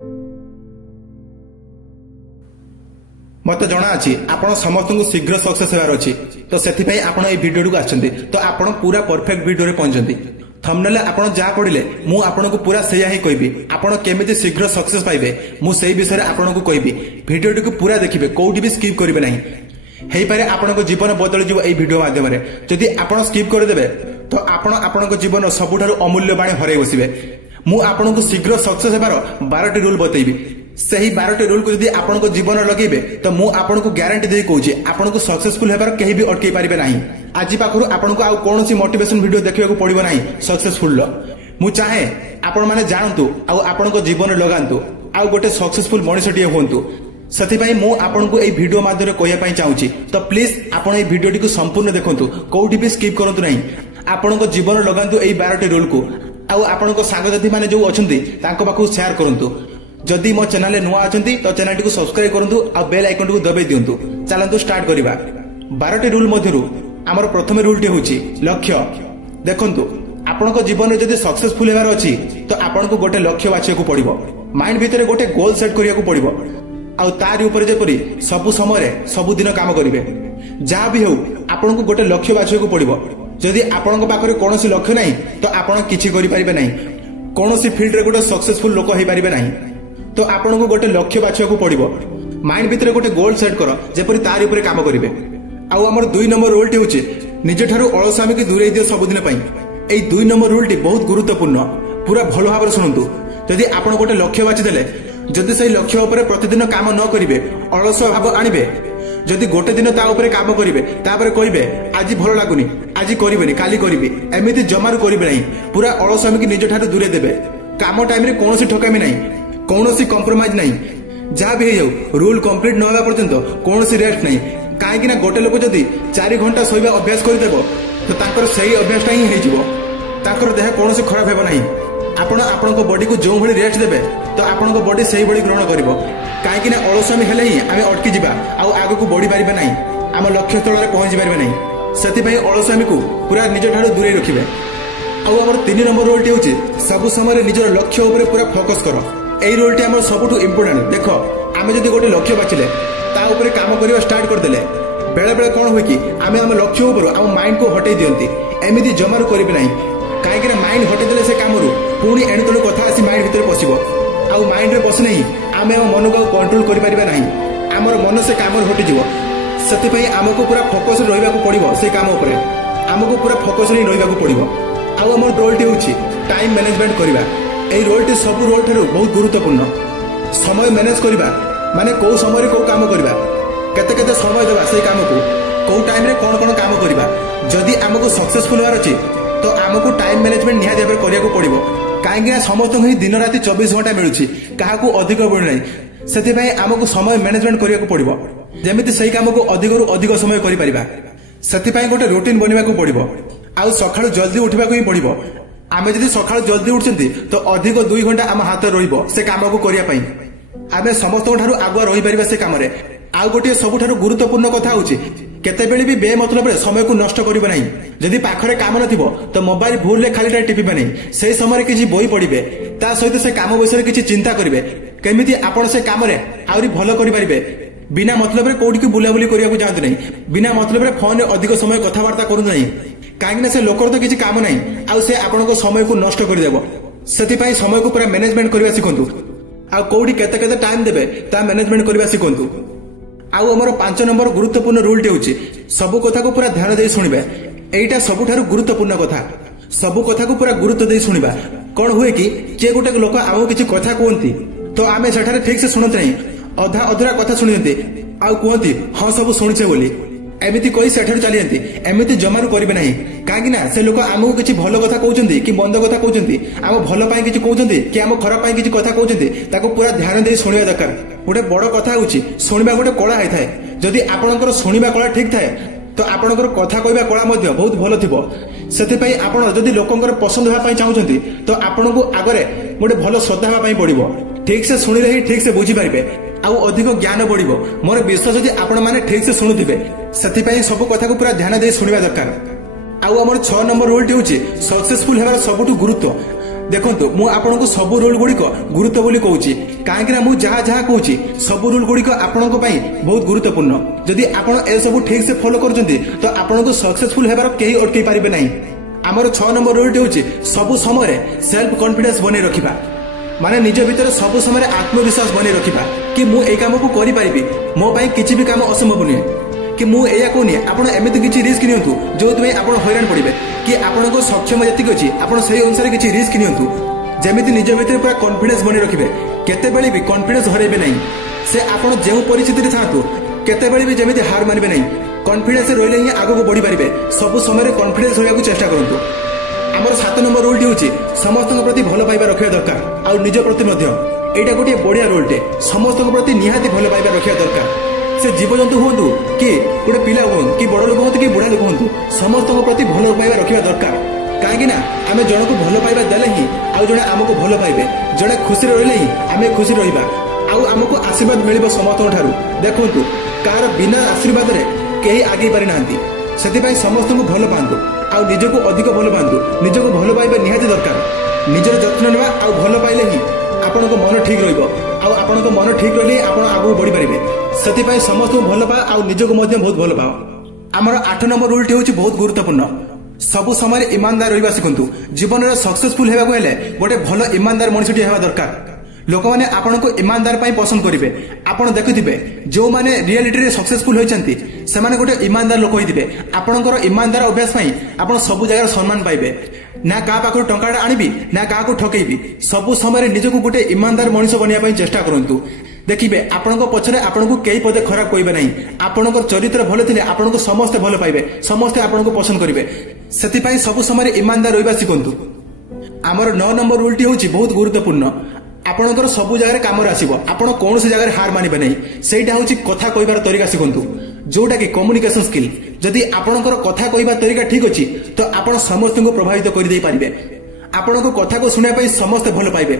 मत जना अच्छी आपण समस्त को शीघ्र सक्सेस होगार अच्छी तो से आपण ये भिडियो को आछंती तो आपण पूरा परफेक्ट भिडियो पहुंचती थंबनेल आपण जहाँ पढ़िले मु आपण को पूरा सेया ही कहबी आपण केमिति शीघ्र सक्सेस पाइबे मु सेही विषय आपण को कहबी भिडियो को पूरा देखिबे कोउटी भी स्किप करिवे नहीं हेई पारे आपण को जीवन बदल जीव एई भिडियो माध्यम रे जदि आपण स्किप कर देबे तो आपण को जीवन सबुठारु अमूल्य बाणी हरै बसिबे मु आपण को शीघ्र सक्सेस हेबार 12टी रूल बतैबी सही 12टी रूल को यदि आपण को जीवन लगेबे तो मु आपण को गारंटी दे कहूची आपण को सक्सेसफुल हेबार कहीं भी अटकै पारिबे नाही आज पाखरु आपण को आ कोनोसी मोटिवेशन वीडियो देखिବାକୁ पड़िबो नाही सक्सेसफुल मु चाहे आपण माने जानतु आ आपण को जीवन लगांतु आ गोटे सक्सेसफुल मनुष्यटिए होंतु सथिपाई मु आपण को एई वीडियो माध्यम कहया पई चाहूची तो प्लीज आपण एई वीडियोटी को संपूर्ण देखंतु कोउठी भी स्किप करंतु नाही आपण को जीवन लगांतु एई 12टी रूल को आ आपण को साथी माने जो अछंती तांको पाखु शेयर करंतु जदि मो चैनल रे नुआ अछंती तो चैनल को सब्सक्राइब करंतु आ बेल आइकन को दबाई दियंतु चलंतु स्टार्ट करिबा 12टी रूल मध्यरु हमर प्रथम रूल टी होची लक्ष्य देखंतु आपण को जीवन रे जदि सक्सेसफुल हेबार अछि तो आपण को गोटे लक्ष्य बाछिया को पड़िबो माइंड भीतर गोटे गोल सेट करिया को पड़िबो आ तारि ऊपर जेपरि सब समय सब दिन काम करिवे जहाँ भी हो आपण को गोटे लक्ष्य बाछिया को पड़िबो जदि आपण को पाखरे कोनोसी लक्ष्य नाही तो आपण किछि करि परिबे नाही कोनोसी फील्ड रे गोटे सक्सेसफुल लोक होई परिबे नाही तो आपण को गोटे लक्ष्य बाछिया को पड़िबो माइंड भीतर गोटे गोल सेट करो जेपरि तारि ऊपर काम करिवे आ हमर 2 नंबर रूल टी होची निजे ठारू अलसामी के दूरे दियो सब दिन पई एई 2 नंबर रूल टी बहुत गुरुत्वपूर्ण पूरा भलो भाबरे सुनंतु जदि आपण गोटे लक्ष्य बाछि देले जदि सही लक्ष्य ऊपर प्रतिदिन काम न करिवे अलस भाव आनिबे जदि गोटे दिन ता ऊपर काम करिवे तापर कहिबे आज भलो लागुनी आज करिवेनी काली करिवे एमिति जमारू करिवे नाही पूरा अलसामी के निजे ठारू दूरे देबे काम टाइम रे कोनोसी ठकामी नाही कोनोसी कॉम्प्रोमाइज नाही जा भी हेउ रूल कंप्लीट न होगा पर्यंत कोनोसी रेस्ट नाही काहे कि ना गोटे लोक जदि 4 घंटा सोइबा अभ्यास करि देबो तो तांकर सही अभ्यासटा ही हे जिवो तांकर देह कोनोसी खराब हेबो नाही आपण को बॉडी को जो भली रेस्ट देबे तो आपण को बॉडी सही भली ग्रहण करिवो काहे कि ना अलसामी हेले ही आमे अटकी जिबा आ आगु को बढ़ी पारिबे नाही आम लक्ष्य स्थल रे पहुंची पारिबे नाही सेति पई अलसामी को पूरा निज ठाडू दूरे रखिबे आ हमर 3 नंबर रूल टी होची सब समय निजर लक्ष्य ऊपर पूरा फोकस करो एई रूल टी हमर सबुठु इंपोर्टेंट देखो आमे जदि गोटे लक्ष्य बाछिले ता ऊपर काम करिवा स्टार्ट कर देले बेले बेले कोन होय कि आमे हम लक्ष्य ऊपर हम माइंड को हटै दियंती एमिति जमारू करिबे नाही काहे कि माइंड हटै देले से कामरू पुणी एणु तेणु कथा आसी माइंड भीतर पसिबो आ माइंड रे बस नहीं आमे हम मन को कंट्रोल करि परिबा नाही हमर मन से काम हटि जिवो सेति पई हमको पूरा फोकस रहिबा को पड़िबो से काम ऊपर हमको पूरा फोकस रे रहिबा को पड़िबो आ हमर रोल टी होची टाइम मैनेजमेंट करिबा एई रोल टी सब रोल ठारू बहुत गुरुत्वपूर्ण समय मैनेज करिबा माने को समय रे को काम करिबा केते केते समय देबा से काम को टाइम रे कोन कोन काम करिबा जदि हमको सक्सेसफुल होर अछि तो हमको टाइम मैनेजमेंट निहा देबे करिया को पड़िबो काहेकि समस्त ही दिन राति 24 घंटा मिलुछि काहाकू अधिक मिलु नाही सेति पई हमको समय मैनेजमेंट करिया को पड़िबो जेमिति सही काम को अधिक रु अधिक समय करि परिबा सेति पई गोटे रूटीन बनिबा को पड़िबो आ सखाळु जल्दी उठिबा को ही पड़िबो आमे जदि सखाळु जल्दी उठछंती तो अधिक 2 घंटा आम हाथ रहिबो से काम को करिया पई आमे समस्त ठारू आगुआ रहि परिबा से काम रे आ गोटे सबुठारू गुरुत्वपूर्ण कथा होछि केतेबेले भी बे मतलब रे समय को नष्ट करिबो नाही जदि पाखरे काम नथिबो तो मोबाइल भूल ले खाली टिपिबे नाही सेही समय किछि बोई पड़िबे ता सहित से काम विषय किछि चिंता करिवे केमिति आपण से काम रे आउरी भलो करि परिबे बिना मतलब रे कोडी की बुलाबुली करिया को जांत नाही बिना मतलब रे फोन रे अधिक समय कथा वार्ता करू नाही काहे ना से लोकर तो किछि काम नाही आ से आपण को समय को नष्ट करि देबो सेति पई समय को पूरा मैनेजमेंट करिवा सिखंतु आ कोडी केते केते टाइम देबे ता मैनेजमेंट करिवा सिखंतु आउ हमर 5 नंबर गुरुत्वपूर्ण रूल टी होची सब कथा को पूरा ध्यान दे सुनिबे एटा सबुठारु गुरुत्वपूर्ण कथा सब कथा को पूरा गुरुत्व दे सुनिबा कोन हुए कि जे गोटे लोक आउ किछि कथा कोंती तो आमे सेठारे ठीक से सुनत नाही अधा अधरा कथा सुनियंती आउ कोंती हां सब सुनिछे बोली एमिति कोई सेठारे चलियंती एमिति जमारू करिबे नाही कागी ना से लोक आमु किछि भलो कथा कहउचंती कि मंद कथा कहउचंती आम भलो पई किछि कहउचंती कि आम खराब पई किछि कथा कहउचंती ताको पूरा ध्यान दे सुनिबा दरकार गोटे बड़ कथा होची सुनिबा गोटे कला होई थाए जदि आपनकर सुनिबा कला ठीक थाए तो आपनकर कथा कहबा कला मध्ये बहुत भलो थिबो सेति पई आपण जदि लोकंकर पसंद होबा पई चाहउचंती तो आपनको आगरे गोटे भलो श्रद्धा होबा पई पड़िबो ठीक से सुनि रही ठीक से बुझी पारिबे आ अधिक ज्ञान बढ़िबो मोर विश्वास जदि आपण माने ठीक से सुनुथिबे सेति पई सब कथा को पूरा ध्यान दे सुनिबा दरकार आउ हमर 6 नंबर रूल टी होची सक्सेसफुल हेबार सबटु गुरुत्व देखंतु मु आपनको सब रूल गुड़िक गुरुत्व बोली कहूची काहेकि मु जहाँ जहाँ कहूची सब रूल गुड़िक आपनको पई बहुत गुरुत्वपूर्ण जदि आपण ए सब ठीक से फॉलो करजंती तो आपनको सक्सेसफुल हेबार केही अटकै पारिबे नाही। हमर 6 नंबर रूलटी होची सब समय सेल्फ कॉन्फिडेंस बने रखिबा माने निज भीतर सब समय आत्मविश्वास बने रखिबा कि मु ए काम को करि पारिबी मो पई किछि भी काम असंभव नहीं कि मु एया कोनी आपण एमिति किछि रिस्क नियंतु जो तुमे आपण हैरान पड़िबे कि आपनको सक्षम जतिक अछि आपण सही अनुसार किछि रिस्क नियंतु जेमिति निज भीतर पूरा कॉन्फिडेंस बने रखिबे केते बेली भी कॉन्फिडेंस हरेबे नहीं से आपण जेउ परिस्थिति रे थांतु केते बेली भी जेमिति हार मानिबे नहीं कॉन्फिडेंस रहले ही आगो को बढ़ी पारिबे सब समय कॉन्फिडेंस होया को चेष्टा करंतु। हमर 7 नंबर रूलटी होची समस्त प्रति भलो पाइबा रखिया दरकार आ निज प्रति मध्य एटा गोटे बढ़िया रूलटे समस्त प्रति निहाती भलो पाइबा रखिया दरकार से जीवजंतु हुंतु कि गोटे पिला हुंतु कि बड़ लोक हुंतु कि बुढ़ा लोक हुंतु समस्त प्रति भलो पाइबा रखिया दरकार काहेकि ना आमे जणको भलो पाइबा देले ही आ जणे हमको भलो पाइबे जणे खुशी रहले ही आमे खुशी रहिबा आ हमको आशीर्वाद मिलिबो समस्त ठारू देखंतु कार बिना आशीर्वाद रे केही आगे पारि नांती सेति पई समस्त को भलो पांतु आ निजको अधिक भलो पांतु निजको भलो पाइबा निहाती दरकार निजर जत्न नेबा आ भलो पाइले ही आपनको मन ठीक रहइबो आ आपनको मन ठीक रहले आपण आगु बढ़ी पारिबे सेति पई समस्त को भलो पा आ निजको मध्ये बहुत भलो पाओ। हमर 8 नंबर रूलटी होची बहुत गुरुत्वपूर्ण सबु समय ईमानदार रहिबा सिखंतु जीवन रे सक्सेसफुल हेबा को हेले गोटे भलो ईमानदार मनुष्यटी हेबा दरकार लोक माने आपनको ईमानदार पई पसंद करिवे आपण देखिथिबे जो माने रियलिटी रे सक्सेसफुल होइचंती से माने गोटे ईमानदार लोक होइथिबे आपनकर ईमानदार अभ्यास पई आपण सब जगह सम्मान पाइबे ना का पाखर टंकाटा आनिबी ना का को ठकेइबी सब समय निजको गोटे ईमानदार मनुष्य बनिया पई चेष्टा करंतु देखिबे आपनको पछरे आपनको केही पदे खराब कइबे नाही आपनको चरित्र भलो थिले आपनको समस्त भलो पाइबे समस्त आपनको पसंद करिवे सेति पई सब समय ईमानदार रहिबा सिखंतु। हमर 9 नंबर रूलटी होची बहुत गुरुत्वपूर्ण आपनकर सब जगह काम आसीबो आपण कोन से जगह हार मानिबे नहीं सेटा होची कथा कइबार तरीका सिखंतु जोटा कि कम्युनिकेशन स्किल जदि आपनकर कथा कइबा तरीका ठीक अछि तो आपण समस्त को प्रभावित करि देई पारिबे आपनको कथा को सुनिया पई समस्त भलो पाइबे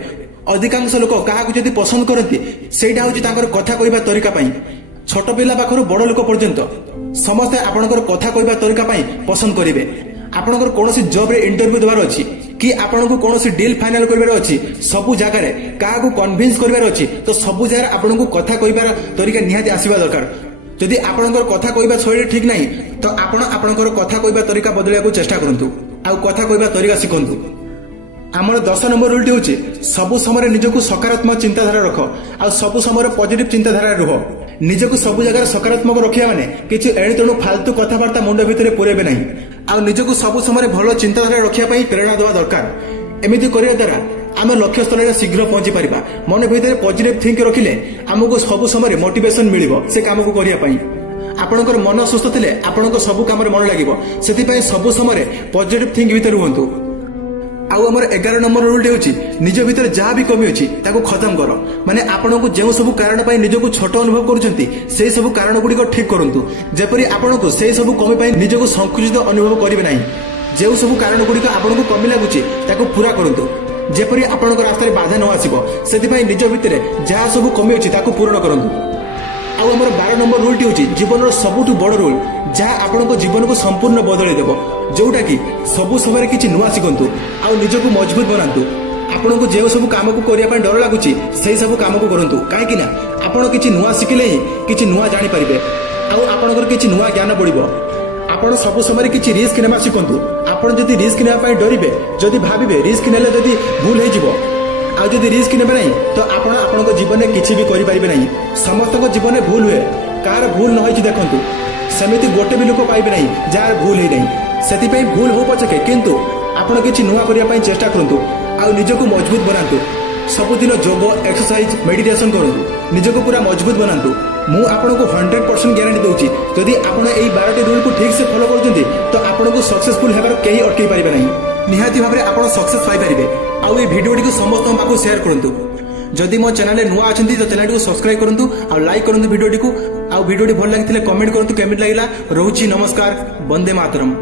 अधिकांश लोक काहाकु जदि पसंद करती सेटा होची तांकर कथा कइबा तरीका पई छोट पिला पाखरु बड़ लोक पर्यंत समस्त आपनकर कथा कइबा तरीका पई पसंद करिवे आपनकर कोनोसी जॉब रे इंटरव्यू देबार अछि कि आपनको कोनोसी डील फाइनल करबार अछि सबु जगह रे काहाकु कन्विंस करबार अछि तो सबु जगह आपनको कथा कइबार तरीका निहाती आसीबा दरकार जदि आपनकर कथा कइबा शैली ठीक नाही तो आपण आपनकर कथा कइबा तरीका बदलिया को चेष्टा करंतु आ कथा कइबा तरीका सिखंतु। हमर 10 नंबर रूलटी होची सबु समय निजको सकारात्मक चिंताधारा रख आ सबु समय पॉजिटिव चिंताधारा रह निजको सबु जगह सकारात्मक रखिया माने किछि एणी तणु फालतू कथाबार्ता मुंड भितरे पुरेबे नाही आ निजको सबु समय भलो चिंताधारा रखिया पई प्रेरणा देवा दरकार एमिति करिया द्वारा आमे लक्ष्य स्थल रे शीघ्र पहुंची परिबा मन भितरे पॉजिटिव थिंक रखिले हमको सबु समय मोटिवेशन मिलिबो से काम को करिया पई आपनकर मन सुस्थ थिले आपनको सबु काम रे मन लागिबो सेति पई सबु समय पॉजिटिव थिंक भितर हुंतु। आउ हमर 11 नंबर रूलटी होची निज भीतर जहाँ भी कमी अछि ताको खत्म करो माने आपनको जेउ सब कारण पई निजको छोट अनुभव करूछंती सेही सब कारण गुडी को ठीक करंतु जेपरि आपनको सेही सब कमी पई निजको संकुचित अनुभव करिवे नाही जेउ सब कारण गुडी को आपनको कमी लागुची ताको पूरा करंतु जेपरि आपनको रास्ता रे बाधा न आसीबो सेति पई निज भीतर जहाँ सब कमी अछि ताको पूर्ण करंतु। आउ हमर 12 नंबर रूलटी होची जीवन रो सबुठु बड़ रूल जहाँ आपनको जीवन को संपूर्ण बदलै देबो जोटा कि सबु समय किछि नुआ सिखंतु आ निजको मजबूत बनांतु आपनको जे सब काम को करिया पय डर लागुची सेही सब काम को करंतु काहे कि ना आपण किछि नुआ सिखिले ही किछि नुआ जानि परिबे आ आपनकर किछि नुआ ज्ञान पड़िबो आपण सबु समय किछि रिस्क नेमा सिखंतु आपण जदि रिस्क नेमा पय डरिबे जदि भाबिबे रिस्क नेले जदि भूल हे जिवो आ जदि रिस्क नेबे नाही तो आपण आपनको जीवन में किछि भी करि परिबे नाही समस्त को जीवन में भूल हुए कार भूल न होई देखंतु सेमिति गोटे भी लोक पाइबे नाही जार भूल हे नाही सेति पय भूल हो पछके किंतु आपण किछि नुआ करिया पय चेष्टा करंतु आ निजको मजबूत बनांतु सबुदिन योग एक्सरसाइज मेडिटेशन करंतु निजको पूरा मजबूत बनांतु मु आपनको 100% गारंटी दोची जदि आपण एई 12टी रूल को ठीक से फॉलो करजंती तो आपनको सक्सेसफुल हेबार केही अटकै परिबे नाही निहाती भाबरे आपण सक्सेस पाइ परिबे आ ए वीडियोटी को समस्त पाखु शेयर करंतु जदि मो चैनल नुआ अछंती तो चैनल को सब्सक्राइब करंतु आ लाइक करंतु वीडियोटी को आ वीडियोटी भल लागिथिले कमेंट करंतु केमिट लागिला रहउची नमस्कार वंदे मातरम।